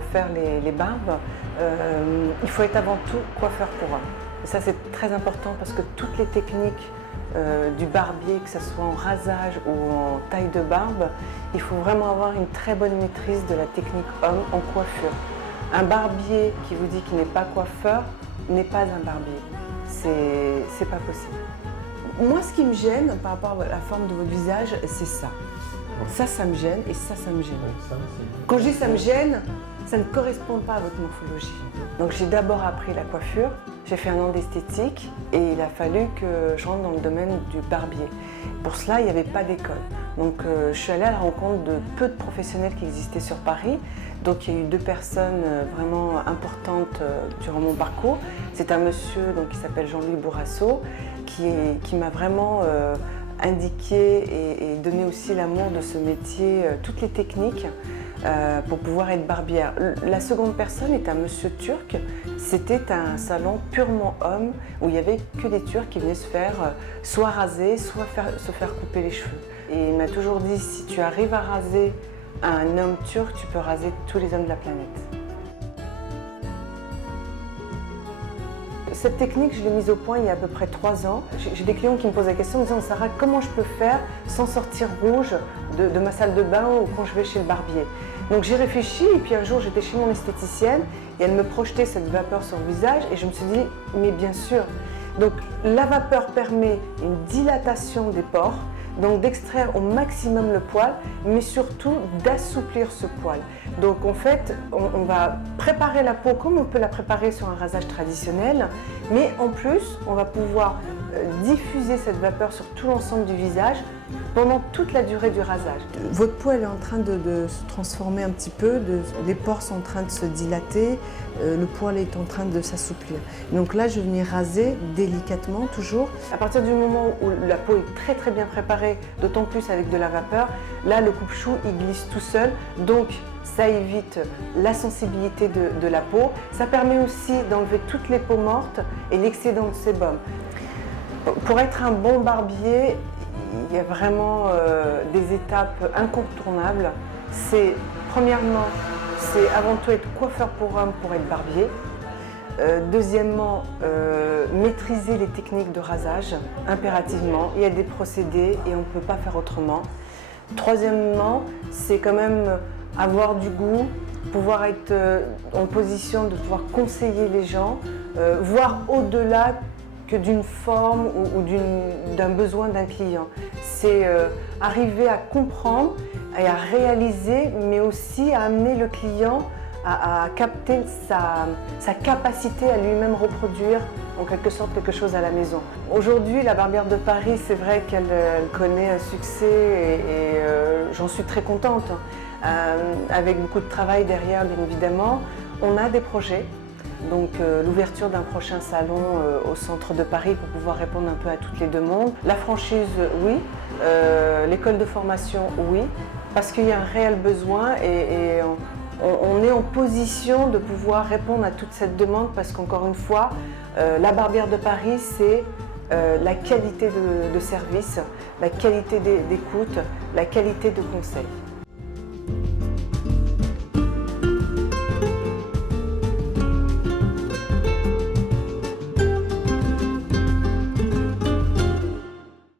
faire les barbes, il faut être avant tout coiffeur pour homme. Et ça c'est très important parce que toutes les techniques du barbier, que ce soit en rasage ou en taille de barbe, il faut vraiment avoir une très bonne maîtrise de la technique homme en coiffure. Un barbier qui vous dit qu'il n'est pas coiffeur n'est pas un barbier. C'est pas possible. Moi, ce qui me gêne par rapport à la forme de votre visage, c'est ça. Ça me gêne et ça me gêne. Quand je dis ça me gêne, ça ne correspond pas à votre morphologie. Donc j'ai d'abord appris la coiffure, j'ai fait un an d'esthétique et il a fallu que je rentre dans le domaine du barbier. Pour cela, il n'y avait pas d'école. Donc je suis allée à la rencontre de peu de professionnels qui existaient sur Paris. Donc il y a eu 2 personnes vraiment importantes durant mon parcours. C'est un monsieur donc, qui s'appelle Jean-Louis Bourrasso qui m'a vraiment indiqué et donné aussi l'amour de ce métier, toutes les techniques pour pouvoir être barbière. La seconde personne est un monsieur turc. C'était un salon purement homme où il n'y avait que des Turcs qui venaient se faire soit raser, soit se faire couper les cheveux. Et il m'a toujours dit, si tu arrives à raser un homme turc, tu peux raser tous les hommes de la planète. Cette technique, je l'ai mise au point il y a à peu près 3 ans. J'ai des clients qui me posent la question en me disant « Sarah, comment je peux faire sans sortir rouge de ma salle de bain ou quand je vais chez le barbier ?» Donc j'ai réfléchi et puis un jour j'étais chez mon esthéticienne et elle me projetait cette vapeur sur le visage et je me suis dit « Mais bien sûr !» Donc la vapeur permet une dilatation des pores, donc d'extraire au maximum le poil, mais surtout d'assouplir ce poil. Donc en fait, on va préparer la peau comme on peut la préparer sur un rasage traditionnel, mais en plus, on va pouvoir diffuser cette vapeur sur tout l'ensemble du visage pendant toute la durée du rasage. Votre peau elle est en train de se transformer un petit peu, les pores sont en train de se dilater, le poil est en train de s'assouplir. Donc là, je vais venir raser délicatement, toujours. À partir du moment où la peau est très bien préparée, d'autant plus avec de la vapeur, là, le coupe-chou, il glisse tout seul, donc ça évite la sensibilité de la peau. Ça permet aussi d'enlever toutes les peaux mortes et l'excédent de sébum. Pour être un bon barbier, il y a vraiment des étapes incontournables. Premièrement, c'est avant tout être coiffeur pour homme pour être barbier. Deuxièmement, maîtriser les techniques de rasage impérativement. Il y a des procédés et on ne peut pas faire autrement. Troisièmement, c'est quand même avoir du goût, pouvoir être en position de pouvoir conseiller les gens, voir au-delà que d'une forme ou d'un besoin d'un client. C'est arriver à comprendre et à réaliser, mais aussi à amener le client à capter sa capacité à lui-même reproduire en quelque sorte quelque chose à la maison. Aujourd'hui, la Barbière de Paris, c'est vrai qu'elle connaît un succès et j'en suis très contente. Avec beaucoup de travail derrière, bien évidemment. On a des projets. Donc l'ouverture d'un prochain salon au centre de Paris pour pouvoir répondre un peu à toutes les demandes. La franchise, oui. L'école de formation, oui. Parce qu'il y a un réel besoin et on est en position de pouvoir répondre à toute cette demande parce qu'encore une fois, la Barbière de Paris, c'est la qualité de service, la qualité d'écoute, la qualité de conseil.